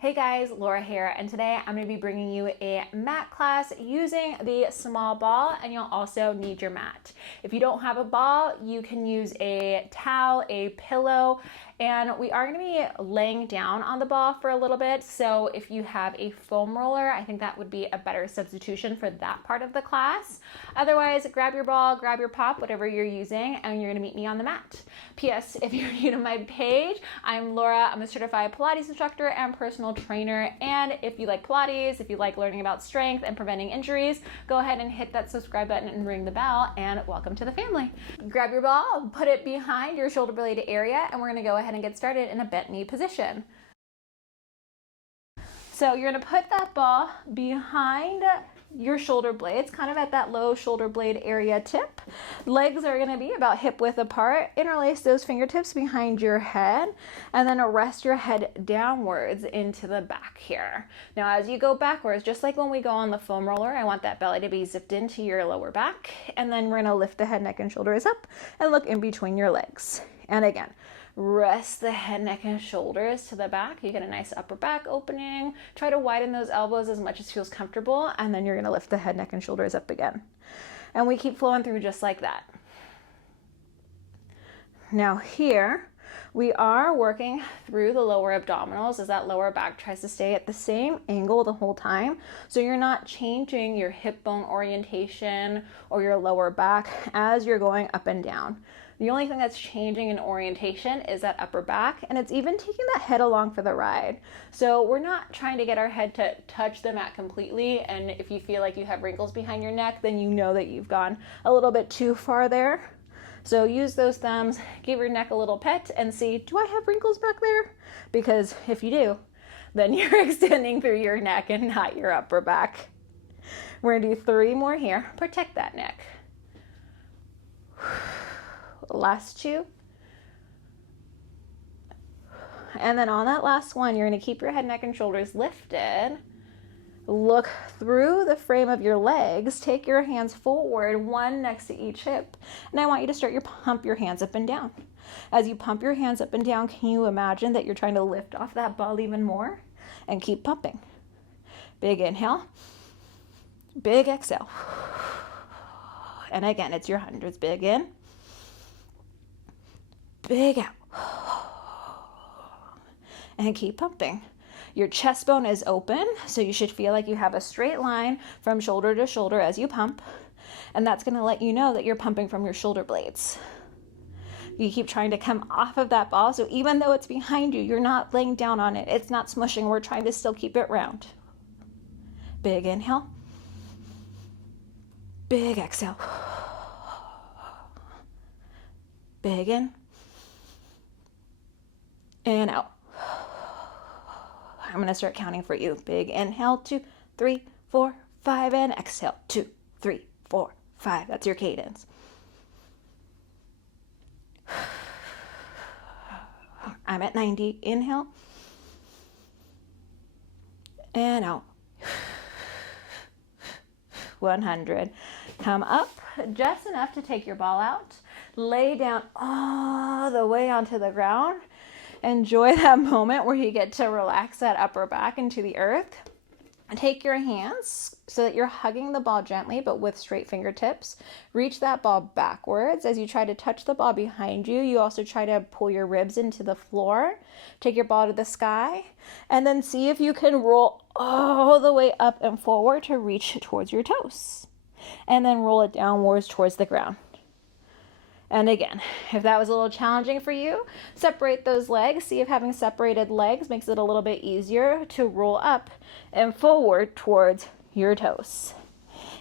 Hey guys, Laura here, and today I'm going to be bringing you a mat class using the small ball, and you'll also need your mat. If you don't have a ball, you can use a towel, a pillow, and we are going to be laying down on the ball for a little bit. So if you have a foam roller, I think that would be a better substitution for that part of the class. Otherwise, grab your ball, grab your pop, whatever you're using, and you're going to meet me on the mat. P.S. If you're new to my page, I'm Laura. I'm a certified Pilates instructor and personal trainer. And if you like Pilates, if you like learning about strength and preventing injuries, go ahead and hit that subscribe button and ring the bell, and welcome to the family. Grab your ball, put it behind your shoulder blade area, and we're going to go ahead and get started in a bent knee position. So you're going to put that ball behind your shoulder blades, kind of at that low shoulder blade area tip. Legs are going to be about hip width apart. Interlace those fingertips behind your head, and then rest your head downwards into the back here. Now as you go backwards, just like when we go on the foam roller, I want that belly to be zipped into your lower back, and then we're going to lift the head, neck, and shoulders up and look in between your legs. And again, rest the head, neck, and shoulders to the back. You get a nice upper back opening. Try to widen those elbows as much as feels comfortable, and then you're going to lift the head, neck, and shoulders up again. And we keep flowing through just like that. Now here, we are working through the lower abdominals as that lower back tries to stay at the same angle the whole time. So you're not changing your hip bone orientation or your lower back as you're going up and down. The only thing that's changing in orientation is that upper back, and it's even taking that head along for the ride. So we're not trying to get our head to touch the mat completely, and if you feel like you have wrinkles behind your neck, then you know that you've gone a little bit too far there. So use those thumbs, give your neck a little pet, and see, do I have wrinkles back there? Because if you do, then you're extending through your neck and not your upper back. We're gonna do 3 more here. Protect that neck. Last 2. And then on that last one, you're going to keep your head, neck, and shoulders lifted. Look through the frame of your legs. Take your hands forward, one next to each hip. And I want you to start pump your hands up and down. As you pump your hands up and down, can you imagine that you're trying to lift off that ball even more? And keep pumping. Big inhale. Big exhale. And again, it's your hundreds. Big in. Big out. And keep pumping. Your chest bone is open, so you should feel like you have a straight line from shoulder to shoulder as you pump, and that's going to let you know that you're pumping from your shoulder blades. You keep trying to come off of that ball, so even though it's behind you, you're not laying down on it. It's not smushing. We're trying to still keep it round. Big inhale. Big exhale. Big in. And out. I'm going to start counting for you. Big inhale, 2, 3, 4, 5, and exhale, 2, 3, 4, 5. That's your cadence. I'm at 90. Inhale. And out. 100. Come up just enough to take your ball out. Lay down all the way onto the ground. Enjoy that moment where you get to relax that upper back into the earth. And take your hands so that you're hugging the ball gently, but with straight fingertips. Reach that ball backwards. As you try to touch the ball behind you, you also try to pull your ribs into the floor. Take your ball to the sky, and then see if you can roll all the way up and forward to reach towards your toes. And then roll it downwards towards the ground. And again, if that was a little challenging for you, separate those legs. See if having separated legs makes it a little bit easier to roll up and forward towards your toes.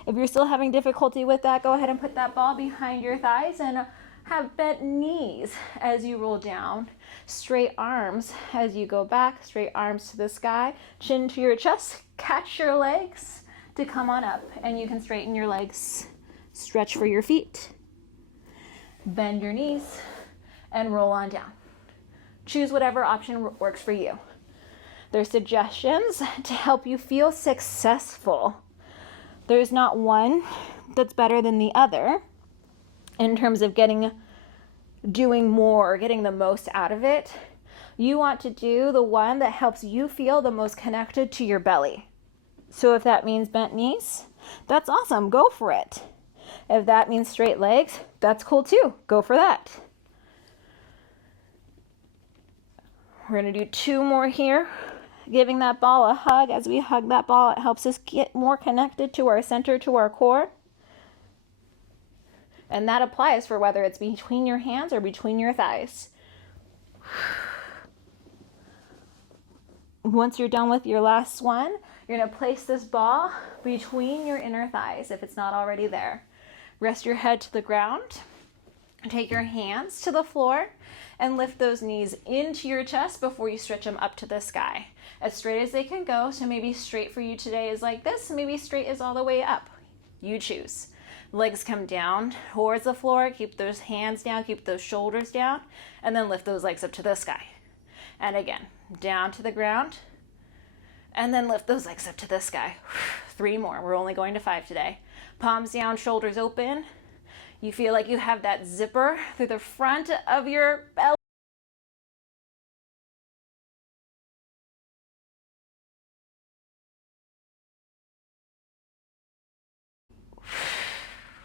If you're still having difficulty with that, go ahead and put that ball behind your thighs and have bent knees as you roll down. Straight arms as you go back, straight arms to the sky, chin to your chest. Catch your legs to come on up, and you can straighten your legs. Stretch for your feet. Bend your knees and roll on down. Choose whatever option works for you. There's suggestions to help you feel successful. There's not one that's better than the other in terms of doing more, getting the most out of it. You want to do the one that helps you feel the most connected to your belly. So if that means bent knees, that's awesome. Go for it. If that means straight legs, that's cool too. Go for that. We're going to do 2 more here. Giving that ball a hug. As we hug that ball, it helps us get more connected to our center, to our core. And that applies for whether it's between your hands or between your thighs. Once you're done with your last one, you're going to place this ball between your inner thighs if it's not already there. Rest your head to the ground. Take your hands to the floor and lift those knees into your chest before you stretch them up to the sky. As straight as they can go. So maybe straight for you today is like this. Maybe straight is all the way up. You choose. Legs come down towards the floor. Keep those hands down. Keep those shoulders down. And then lift those legs up to the sky. And again, down to the ground. And then lift those legs up to the sky. 3 more. We're only going to 5 today. Palms down, shoulders open. You feel like you have that zipper through the front of your belly.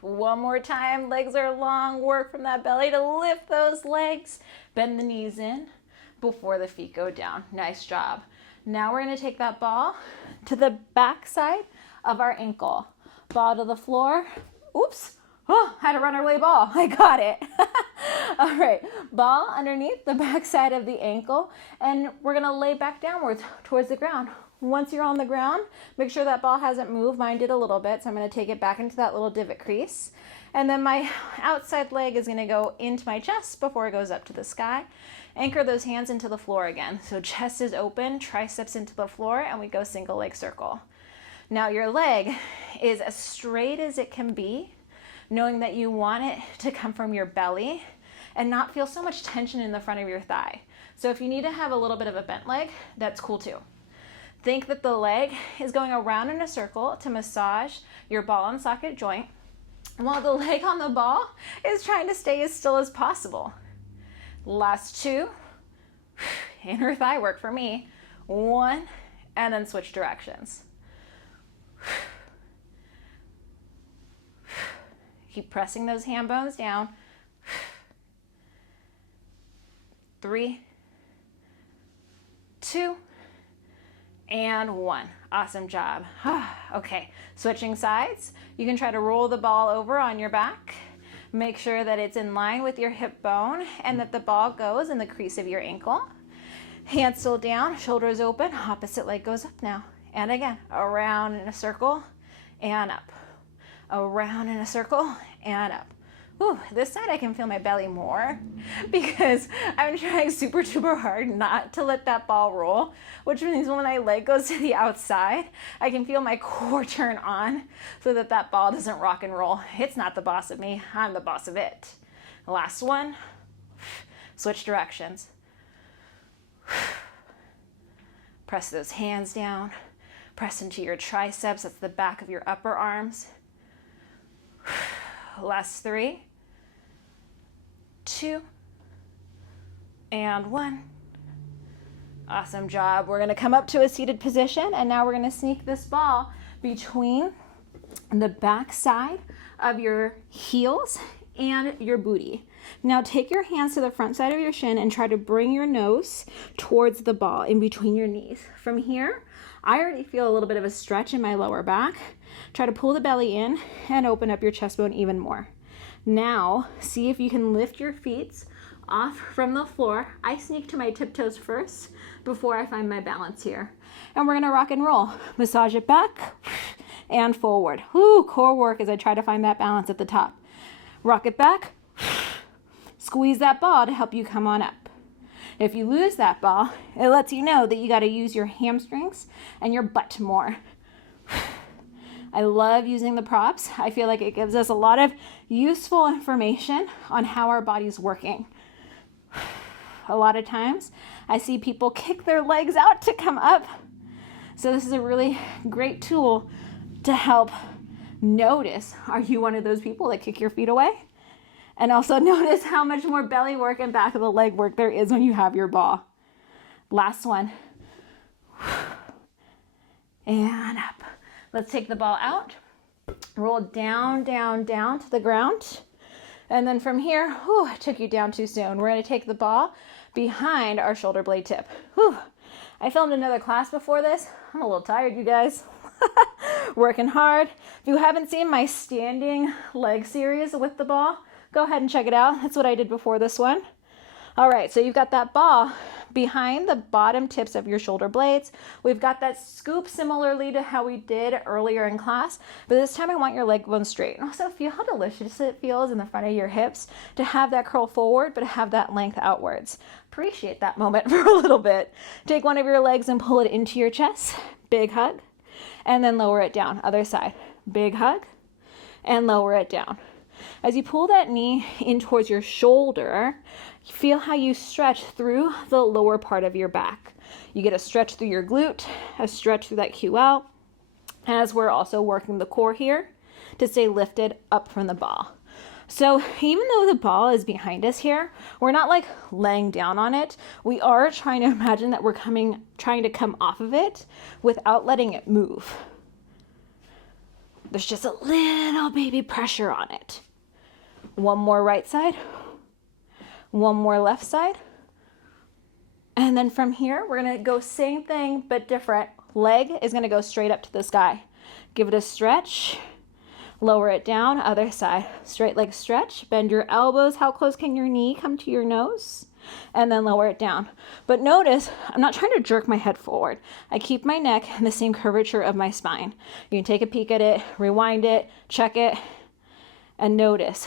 One more time. Legs are long. Work from that belly to lift those legs. Bend the knees in before the feet go down. Nice job. Now we're going to take that ball to the back side of our ankle. Ball to the floor. Oops. Oh, had a runaway ball. I got it. All right. Ball underneath the back side of the ankle. And we're going to lay back downwards towards the ground. Once you're on the ground, make sure that ball hasn't moved. Mine did a little bit, so I'm going to take it back into that little divot crease. And then my outside leg is going to go into my chest before it goes up to the sky. Anchor those hands into the floor again. So chest is open, triceps into the floor, and we go single leg circle. Now your leg is as straight as it can be, knowing that you want it to come from your belly and not feel so much tension in the front of your thigh. So if you need to have a little bit of a bent leg, that's cool too. Think that the leg is going around in a circle to massage your ball and socket joint, while the leg on the ball is trying to stay as still as possible. Last 2, inner thigh work for me. 1, and then switch directions. Keep pressing those hand bones down. 3, 2, and 1. Awesome job. Okay, switching sides. You can try to roll the ball over on your back. Make sure that it's in line with your hip bone and that the ball goes in the crease of your ankle. Hands still down, shoulders open, opposite leg goes up now. And again, around in a circle and up. Around in a circle and up. Ooh, this side I can feel my belly more because I'm trying super duper hard not to let that ball roll, which means when my leg goes to the outside, I can feel my core turn on so that that ball doesn't rock and roll. It's not the boss of me, I'm the boss of it. Last one, switch directions. Press those hands down, press into your triceps, that's the back of your upper arms. Last 3, 2, and 1. Awesome job. We're going to come up to a seated position, and now we're going to sneak this ball between the back side of your heels and your booty. Now take your hands to the front side of your shin and try to bring your nose towards the ball in between your knees. From here, I already feel a little bit of a stretch in my lower back. Try to pull the belly in and open up your chest bone even more. Now, see if you can lift your feet off from the floor. I sneak to my tiptoes first before I find my balance here. And we're gonna rock and roll. Massage it back and forward. Ooh, core work as I try to find that balance at the top. Rock it back. Squeeze that ball to help you come on up. If you lose that ball, it lets you know that you got to use your hamstrings and your butt more. I love using the props. I feel like it gives us a lot of useful information on how our body's working. A lot of times I see people kick their legs out to come up. So this is a really great tool to help notice, are you one of those people that kick your feet away? And also notice how much more belly work and back of the leg work there is when you have your ball. Last one. And up. Let's take the ball out. Roll down, down, down to the ground. And then from here, I took you down too soon. We're going to take the ball behind our shoulder blade tip. I filmed another class before this. I'm a little tired, you guys. Working hard. If you haven't seen my standing leg series with the ball, go ahead and check it out. That's what I did before this one. All right, so you've got that ball behind the bottom tips of your shoulder blades. We've got that scoop similarly to how we did earlier in class, but this time I want your leg bone straight. And also feel how delicious it feels in the front of your hips to have that curl forward, but have that length outwards. Appreciate that moment for a little bit. Take one of your legs and pull it into your chest. Big hug. And then lower it down. Other side. Big hug. And lower it down. As you pull that knee in towards your shoulder, feel how you stretch through the lower part of your back. You get a stretch through your glute, a stretch through that QL, as we're also working the core here to stay lifted up from the ball. So even though the ball is behind us here, we're not like laying down on it. We are trying to imagine that we're trying to come off of it without letting it move. There's just a little baby pressure on it. One more right side. One more left side. And then from here, we're going to go same thing, but different. Leg is going to go straight up to the sky. Give it a stretch. Lower it down. Other side. Straight leg stretch. Bend your elbows. How close can your knee come to your nose? And then lower it down. But notice, I'm not trying to jerk my head forward. I keep my neck in the same curvature of my spine. You can take a peek at it, rewind it, check it, and notice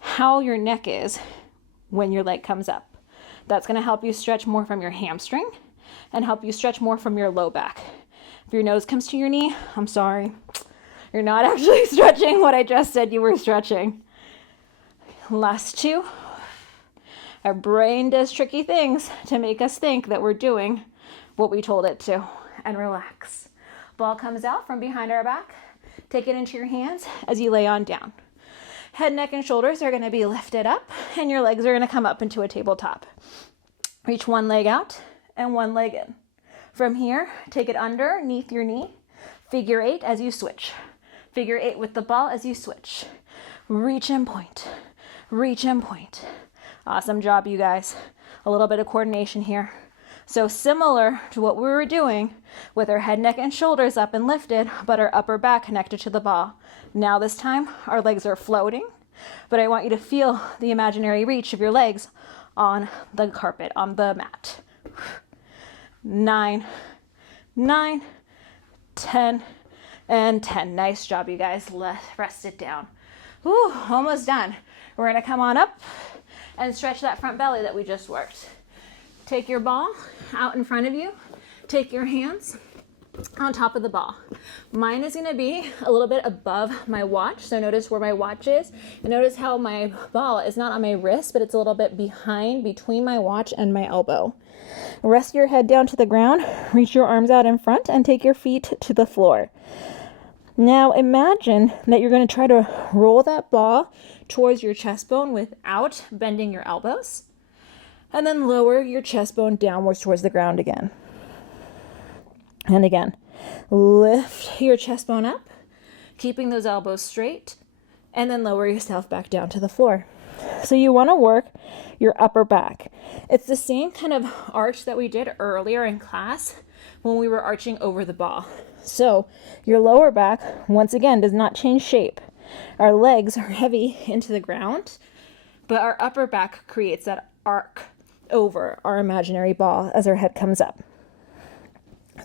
how your neck is when your leg comes up. That's going to help you stretch more from your hamstring and help you stretch more from your low back. If your nose comes to your knee, I'm sorry. You're not actually stretching what I just said you were stretching. Last two. Our brain does tricky things to make us think that we're doing what we told it to. And relax. Ball comes out from behind our back. Take it into your hands as you lay on down. Head, neck, and shoulders are going to be lifted up, and your legs are going to come up into a tabletop. Reach one leg out and one leg in. From here, take it underneath your knee. Figure 8 as you switch. Figure 8 with the ball as you switch. Reach and point. Reach and point. Awesome job, you guys. A little bit of coordination here. So similar to what we were doing with our head, neck, and shoulders up and lifted, but our upper back connected to the ball. Now this time, our legs are floating, but I want you to feel the imaginary reach of your legs on the carpet, on the mat. 9, 10, and 10. Nice job, you guys. Rest it down. Whew, almost done. We're gonna come on up and stretch that front belly that we just worked. Take your ball out in front of you. Take your hands on top of the ball. Mine is going to be a little bit above my watch. So notice where my watch is. And notice how my ball is not on my wrist, but it's a little bit behind between my watch and my elbow. Rest your head down to the ground. Reach your arms out in front and take your feet to the floor. Now imagine that you're going to try to roll that ball towards your chest bone without bending your elbows. And then lower your chest bone downwards towards the ground again. And again, lift your chest bone up, keeping those elbows straight, and then lower yourself back down to the floor. So you want to work your upper back. It's the same kind of arch that we did earlier in class when we were arching over the ball. So your lower back, once again, does not change shape. Our legs are heavy into the ground, but our upper back creates that arc over our imaginary ball as our head comes up.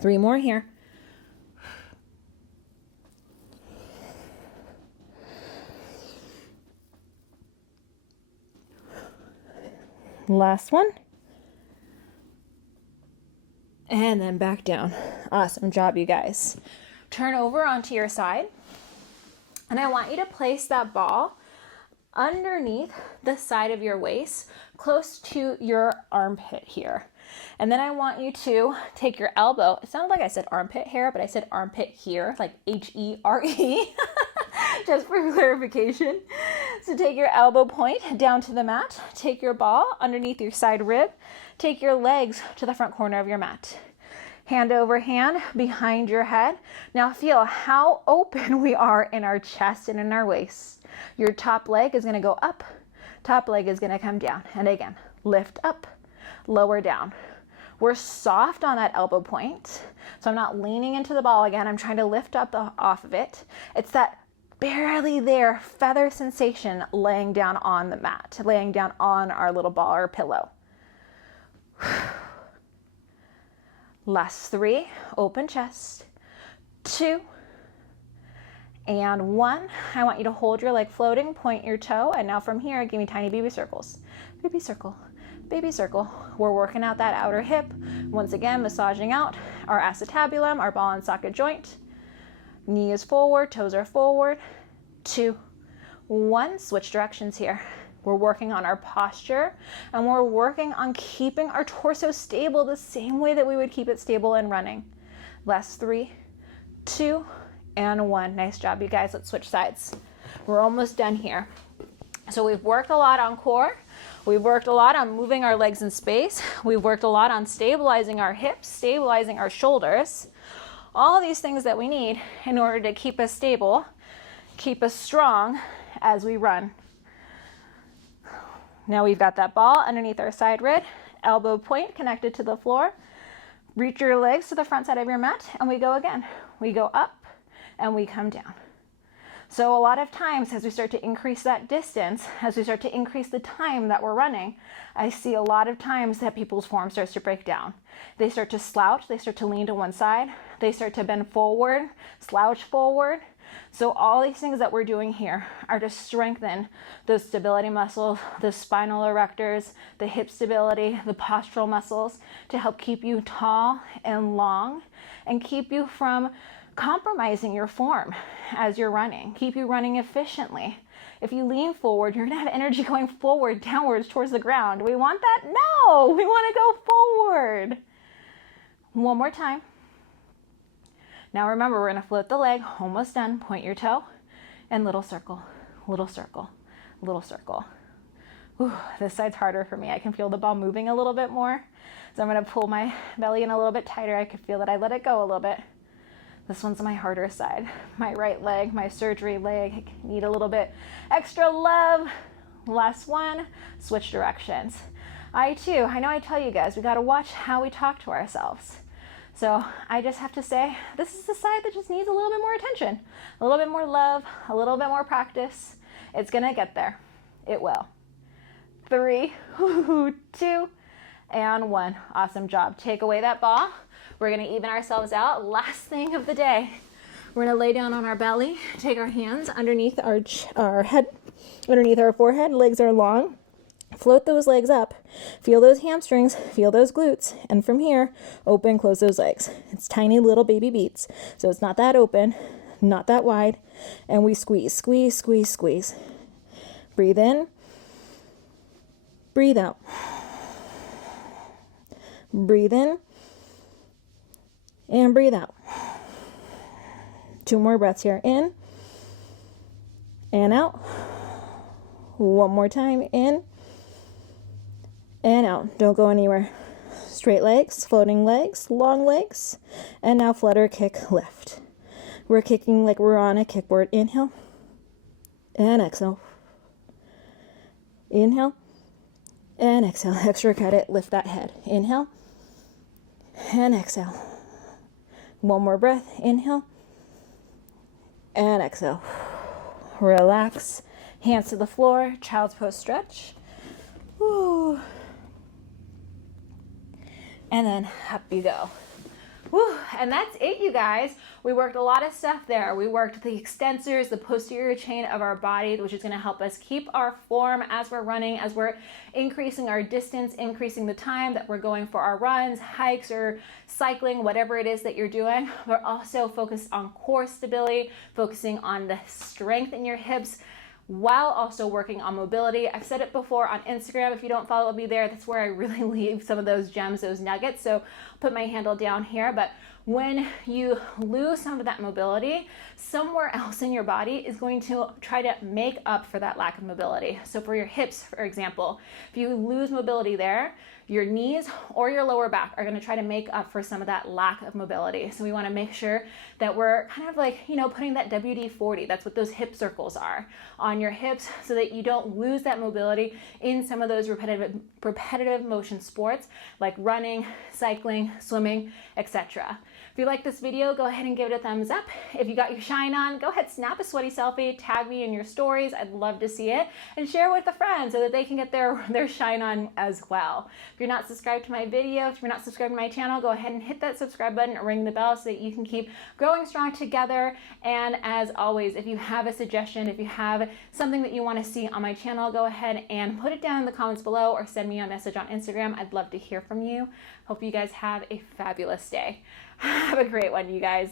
3 more here. Last one. And then back down. Awesome job, you guys. Turn over onto your side. And I want you to place that ball underneath the side of your waist, close to your armpit here. And then I want you to take your elbow. It sounded like I said armpit hair, but I said armpit here, like Here, just for clarification. So take your elbow point down to the mat. Take your ball underneath your side rib. Take your legs to the front corner of your mat. Hand over hand behind your head. Now feel how open we are in our chest and in our waist. Your top leg is going to go up. Top leg is going to come down. And again, lift up, lower down. We're soft on that elbow point. So I'm not leaning into the ball again. I'm trying to lift up off of it. It's that barely there feather sensation laying down on the mat, laying down on our little ball or pillow. Last 3, open chest, 2, and 1. I want you to hold your leg floating, point your toe, and now from here, give me tiny baby circles. Baby circle, baby circle. We're working out that outer hip. Once again, massaging out our acetabulum, our ball and socket joint. Knee is forward, toes are forward. 2, 1, switch directions here. We're working on our posture, and we're working on keeping our torso stable the same way that we would keep it stable in running. Last 3, 2, and 1. Nice job, you guys. Let's switch sides. We're almost done here. So we've worked a lot on core. We've worked a lot on moving our legs in space. We've worked a lot on stabilizing our hips, stabilizing our shoulders. All these things that we need in order to keep us stable, keep us strong as we run. Now we've got that ball underneath our side rib, elbow point connected to the floor. Reach your legs to the front side of your mat, and we go again. We go up and we come down. So a lot of times as we start to increase that distance, as we start to increase the time that we're running, I see a lot of times that people's form starts to break down. They start to slouch, they start to lean to one side, they start to bend forward, slouch forward. So all these things that we're doing here are to strengthen those stability muscles, the spinal erectors, the hip stability, the postural muscles, to help keep you tall and long and keep you from compromising your form as you're running, keep you running efficiently. If you lean forward, you're gonna have energy going forward, downwards towards the ground. Do we want that? No, we wanna go forward. One more time. Now remember, we're gonna float the leg, almost done. Point your toe and little circle, little circle, little circle. Ooh, this side's harder for me. I can feel the ball moving a little bit more. So I'm gonna pull my belly in a little bit tighter. I can feel that I let it go a little bit. This one's my harder side. My right leg, my surgery leg, I need a little bit extra love. Last one, switch directions. I know I tell you guys, we gotta watch how we talk to ourselves. So I just have to say, this is the side that just needs a little bit more attention, a little bit more love, a little bit more practice. It's gonna get there. It will. 3, 2, and 1. Awesome job. Take away that ball. We're gonna even ourselves out. Last thing of the day. We're gonna lay down on our belly, take our hands underneath our head, underneath our forehead, legs are long. Float those legs up, feel those hamstrings, feel those glutes, and from here, open, close those legs. It's tiny little baby beats, so it's not that open, not that wide, and we squeeze, squeeze, squeeze, squeeze. Breathe in, breathe out. Breathe in, and breathe out. 2 more breaths here, in, and out. One more time, in, and out. Don't go anywhere. Straight legs, floating legs, long legs. And now flutter, kick, lift. We're kicking like we're on a kickboard. Inhale and exhale. Inhale and exhale. Extra credit, lift that head. Inhale and exhale. One more breath. Inhale and exhale. Relax. Hands to the floor. Child's pose stretch. Woo. And then up you go. Woo. And that's it, you guys. We worked a lot of stuff there. We worked the extensors, the posterior chain of our body, which is going to help us keep our form as we're running, as we're increasing our distance, increasing the time that we're going for our runs, hikes, or cycling, whatever it is that you're doing. We're also focused on core stability, focusing on the strength in your hips, while also working on mobility. I've said it before on Instagram. If you don't follow me there, that's where I really leave some of those gems, those nuggets. So put my handle down here, but When you lose some of that mobility, somewhere else in your body is going to try to make up for that lack of mobility. So for your hips, for example, if you lose mobility there, your knees or your lower back are going to try to make up for some of that lack of mobility. So we want to make sure that we're kind of like, putting that WD-40, that's what those hip circles are, on your hips, so that you don't lose that mobility in some of those repetitive motion sports like running, cycling, swimming, etc. If you like this video, go ahead and give it a thumbs up. If you got your shine on, go ahead, snap a sweaty selfie, tag me in your stories. I'd love to see it, and share with a friend so that they can get their shine on as well. If you're not subscribed to my video, if you're not subscribed to my channel, go ahead and hit that subscribe button or ring the bell so that you can keep growing strong together. And as always, if you have a suggestion, if you have something that you want to see on my channel, go ahead and put it down in the comments below or send me a message on Instagram. I'd love to hear from you. Hope you guys have a fabulous day. Have a great one, you guys.